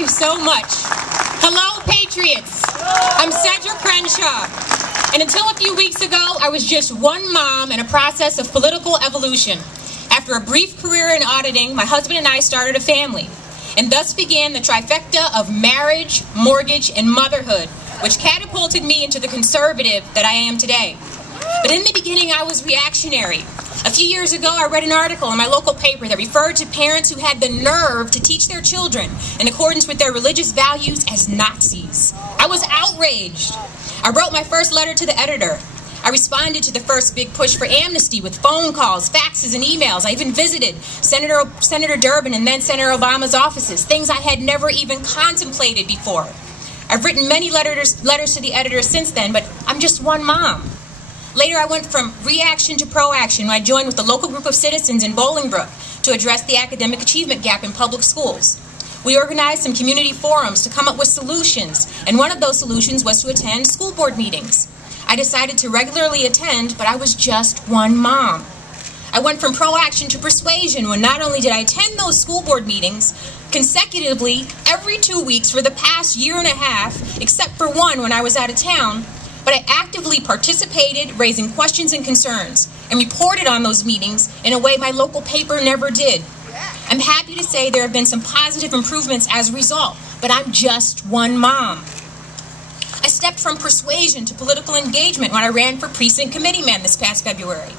you so much. Hello, Patriots. I'm Cedra Crenshaw. And until a few weeks ago, I was just one mom in a process of political evolution. After a brief career in auditing, my husband and I started a family. And thus began the trifecta of marriage, mortgage, and motherhood, which catapulted me into the conservative that I am today. But in the beginning, I was reactionary. A few years ago, I read an article in my local paper that referred to parents who had the nerve to teach their children in accordance with their religious values as Nazis. I was outraged. I wrote my first letter to the editor. I responded to the first big push for amnesty with phone calls, faxes, and emails. I even visited Senator Durbin and then Senator Obama's offices, things I had never even contemplated before. I've written many letters to the editor since then, but I'm just one mom. Later, I went from reaction to proaction when I joined with a local group of citizens in Bolingbrook to address the academic achievement gap in public schools. We organized some community forums to come up with solutions, and one of those solutions was to attend school board meetings. I decided to regularly attend, but I was just one mom. I went from proaction to persuasion when not only did I attend those school board meetings consecutively every 2 weeks for the past year and a half, except for one when I was out of town, but I actively participated, raising questions and concerns, and reported on those meetings in a way my local paper never did. I'm happy to say there have been some positive improvements as a result, but I'm just one mom. I stepped from persuasion to political engagement when I ran for precinct committeeman this past February.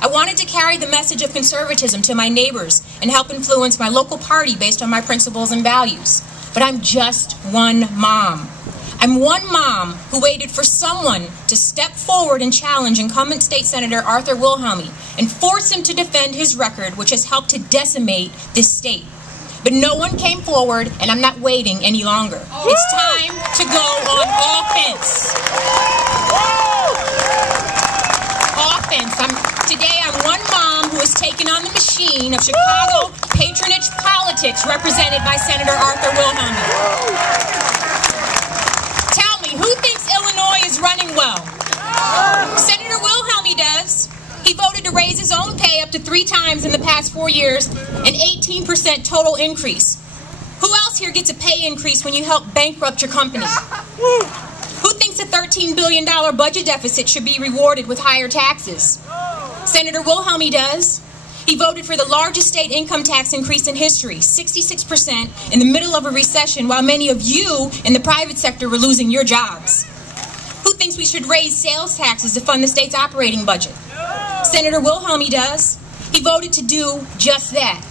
I wanted to carry the message of conservatism to my neighbors and help influence my local party based on my principles and values. But I'm just one mom. I'm one mom who waited for someone to step forward and challenge incumbent State Senator Arthur Wilhelmi and force him to defend his record, which has helped to decimate this state. But no one came forward, and I'm not waiting any longer. It's time to go on offense. Today I'm one mom who has taken on the machine of Chicago patronage politics represented by Senator Arthur Wilhelmi. Who thinks Illinois is running well? Senator Wilhelmi does. He voted to raise his own pay up to 3 times in the past 4 years, an 18% total increase. Who else here gets a pay increase when you help bankrupt your company? Who thinks a $13 billion budget deficit should be rewarded with higher taxes? Senator Wilhelmi does. He voted for the largest state income tax increase in history, 66% in the middle of a recession, while many of you in the private sector were losing your jobs. Who thinks we should raise sales taxes to fund the state's operating budget? Senator Wilhelmi does. He voted to do just that.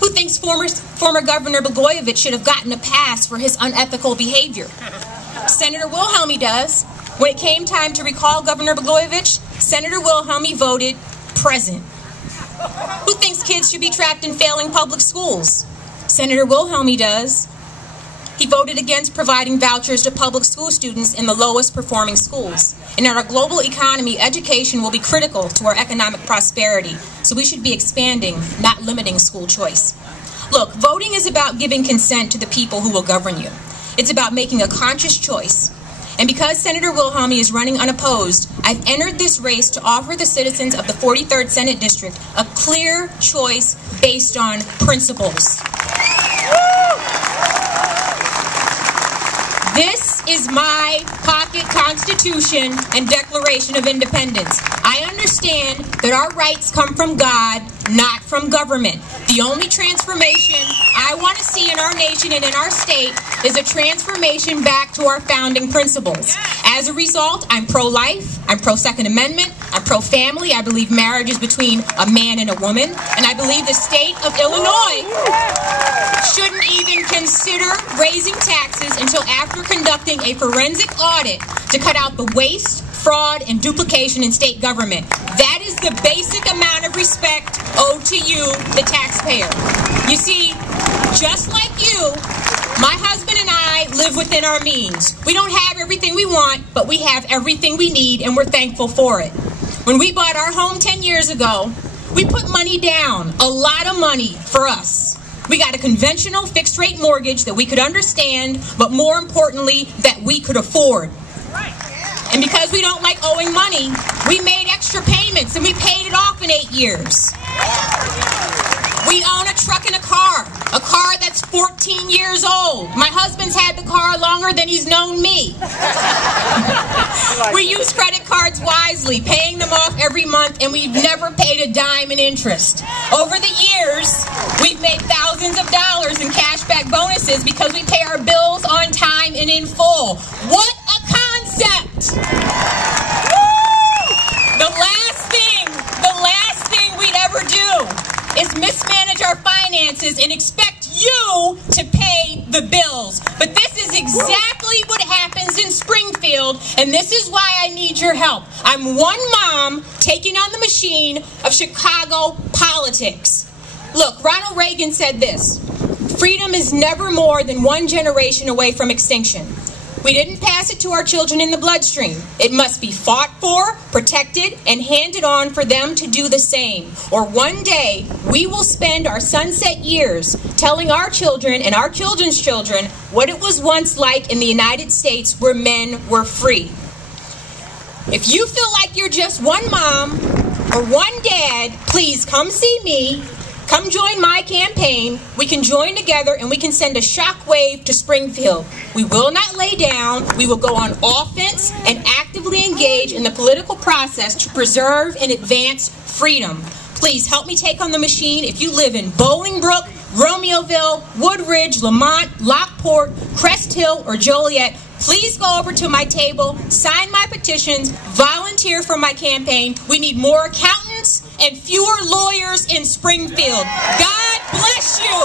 Who thinks former Governor Blagojevich should have gotten a pass for his unethical behavior? Senator Wilhelmi does. When it came time to recall Governor Blagojevich, Senator Wilhelmi voted present. Who thinks kids should be trapped in failing public schools? Senator Wilhelmi does. He voted against providing vouchers to public school students in the lowest performing schools. In our global economy, education will be critical to our economic prosperity, so we should be expanding, not limiting school choice. Look, voting is about giving consent to the people who will govern you. It's about making a conscious choice. And because Senator Wilhelmi is running unopposed, I've entered this race to offer the citizens of the 43rd Senate District a clear choice based on principles. This is my pocket Constitution and Declaration of Independence. I understand that our rights come from God, not from government. The only transformation I want to see in our nation and in our state is a transformation back to our founding principles. As a result, I'm pro-life, I'm pro-Second Amendment, I'm pro-family. I believe marriage is between a man and a woman, and I believe the state of Illinois shouldn't even consider raising taxes until after conducting a forensic audit to cut out the waste, fraud, and duplication in state government. That is the basic amount of respect owed to you, the taxpayer. You see, just like you, my husband and I live within our means. We don't have everything we want, but we have everything we need, and we're thankful for it. When we bought our home 10 years ago, we put money down, a lot of money for us. We got a conventional fixed-rate mortgage that we could understand, but more importantly, that we could afford. And because we don't like owing money, we made extra payments and we paid it off in 8 years. We own a truck and a car that's 14 years old. My husband's had the car longer than he's known me. We use credit cards wisely, paying them off every month, and we've never paid a dime in interest. Over the years, we've made thousands of dollars in cashback bonuses because we pay our bills on time and in full. What a concept! The last thing we'd ever do is mismanage our finances and expect you to pay the bills. But this is exactly what happens in Springfield, and this is why I need your help. I'm one mom taking on the machine of Chicago politics. Look, Ronald Reagan said this: freedom is never more than one generation away from extinction. We didn't pass it to our children in the bloodstream. It must be fought for, protected, and handed on for them to do the same. Or one day, we will spend our sunset years telling our children and our children's children what it was once like in the United States where men were free. If you feel like you're just one mom or one dad, please come see me. Come join my campaign. We can join together and we can send a shockwave to Springfield. We will not lay down. We will go on offense and actively engage in the political process to preserve and advance freedom. Please help me take on the machine. If you live in Bolingbrook, Romeoville, Woodridge, Lamont, Lockport, Crest Hill, or Joliet, please go over to my table, sign my petitions, volunteer for my campaign. We need more accountants and fewer lawyers in Springfield. God bless you.